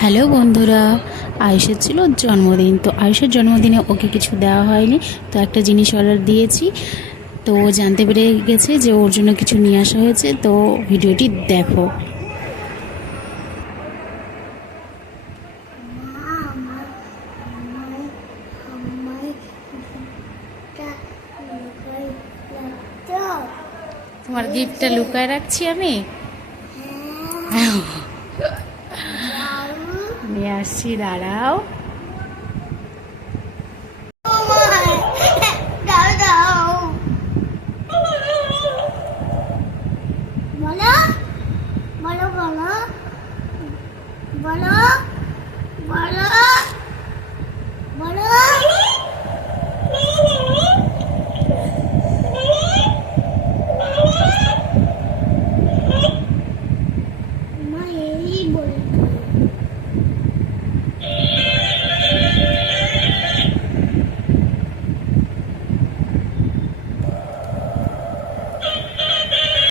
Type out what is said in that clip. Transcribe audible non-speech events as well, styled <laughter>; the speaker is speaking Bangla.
হ্যালো বন্ধুরা আয়ুষের ছিল জন্মদিন। তো আয়ুষের জন্মদিনে ওকে কিছু দেওয়া হয়নি তো একটা জিনিস অর্ডার দিয়েছি। তো ও জানতে পেরে গেছে যে ওর জন্য কিছু নিয়ে আসা হয়েছে তো ভিডিওটি দেখো। তোমার গিফটটা লুকায় রাখছি আমি? <laughs> নিয়ে আসছি দাঁড়াও বলো বলো বলো